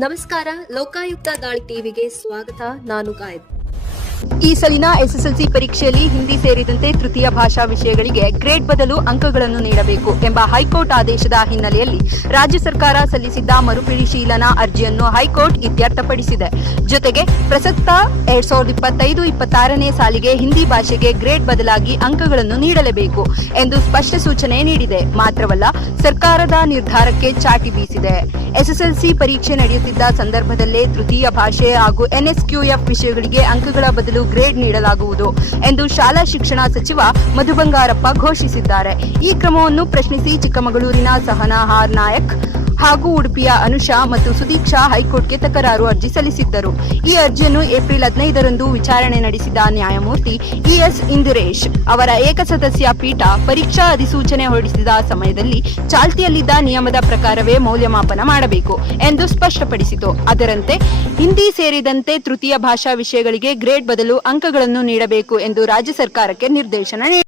ನಮಸ್ಕಾರ, ಲೋಕಾಯುಕ್ತ ದಾಳಿ ಟಿವಿಗೆ ಸ್ವಾಗತ. ನಾನು ಗಾಯದ್. ಈ ಸಲಿನ ಎಸ್ಎಸ್ಎಲ್ಸಿ ಪರೀಕ್ಷೆಯಲ್ಲಿ ಹಿಂದಿ ಸೇರಿದಂತೆ ತೃತೀಯ ಭಾಷಾ ವಿಷಯಗಳಿಗೆ ಗ್ರೇಡ್ ಬದಲು ಅಂಕಗಳನ್ನು ನೀಡಬೇಕು ಎಂಬ ಹೈಕೋರ್ಟ್ ಆದೇಶದ ಹಿನ್ನೆಲೆಯಲ್ಲಿ ರಾಜ್ಯ ಸರ್ಕಾರ ಸಲ್ಲಿಸಿದ್ದ ಮರುಪರಿಶೀಲನಾ ಅರ್ಜಿಯನ್ನು ಹೈಕೋರ್ಟ್ ಇತ್ಯರ್ಥಪಡಿಸಿದೆ. ಜೊತೆಗೆ ಪ್ರಸಕ್ತ 2025-26ನೇ ಸಾಲಿಗೆ ಹಿಂದಿ ಭಾಷೆಗೆ ಗ್ರೇಡ್ ಬದಲಾಗಿ ಅಂಕಗಳನ್ನು ನೀಡಲೇಬೇಕು ಎಂದು ಸ್ಪಷ್ಟ ಸೂಚನೆ ನೀಡಿದೆ. ಮಾತ್ರವಲ್ಲ, ಸರ್ಕಾರದ ನಿರ್ಧಾರಕ್ಕೆ ಚಾಟಿ ಬೀಸಿದೆ. ಎಸ್ಎಸ್ಎಲ್ಸಿ ಪರೀಕ್ಷೆ ನಡೆಯುತ್ತಿದ್ದ ಸಂದರ್ಭದಲ್ಲೇ ತೃತೀಯ ಭಾಷೆ ಹಾಗೂ ಎನ್ಎಸ್ಕ್ಯೂಎಫ್ ವಿಷಯಗಳಿಗೆ ಅಂಕಗಳ ಬದಲು ಗ್ರೇಡ್ ನೀಡಲಾಗುವುದು ಎಂದು ಶಾಲಾ ಶಿಕ್ಷಣ ಸಚಿವ ಮಧು ಬಂಗಾರಪ್ಪ ಘೋಷಿಸಿದ್ದಾರೆ. ಈ ಕ್ರಮವನ್ನು ಪ್ರಶ್ನಿಸಿ ಚಿಕ್ಕಮಗಳೂರಿನ ಸಹನಾ ಆರ್ ನಾಯಕ್ ಹಾಗೂ ಉಡುಪಿಯ ಅನುಷಾ ಮತ್ತು ಸುದೀಕ್ಷಾ ಹೈಕೋರ್ಟ್ಗೆ ತಕರಾರು ಅರ್ಜಿ ಸಲ್ಲಿಸಿದ್ದರು. ಈ ಅರ್ಜಿಯನ್ನು ಏಪ್ರಿಲ್ 15ರಂದು ವಿಚಾರಣೆ ನಡೆಸಿದ ನ್ಯಾಯಮೂರ್ತಿ ಇಎಸ್ ಇಂದಿರೇಶ್ ಅವರ ಏಕಸದಸ್ಯ ಪೀಠ ಪರೀಕ್ಷಾ ಅಧಿಸೂಚನೆ ಹೊರಡಿಸಿದ ಸಮಯದಲ್ಲಿ ಚಾಲ್ತಿಯಲ್ಲಿದ್ದ ನಿಯಮದ ಪ್ರಕಾರವೇ ಮೌಲ್ಯಮಾಪನ ಮಾಡಬೇಕು ಎಂದು ಸ್ಪಷ್ಟಪಡಿಸಿತು. ಅದರಂತೆ ಹಿಂದಿ ಸೇರಿದಂತೆ ತೃತೀಯ ಭಾಷಾ ವಿಷಯಗಳಿಗೆ ಗ್ರೇಡ್ ಬದಲು ಅಂಕಗಳನ್ನು ನೀಡಬೇಕು ಎಂದು ರಾಜ್ಯ ಸರ್ಕಾರಕ್ಕೆ ನಿರ್ದೇಶನ ನೀಡಿದೆ.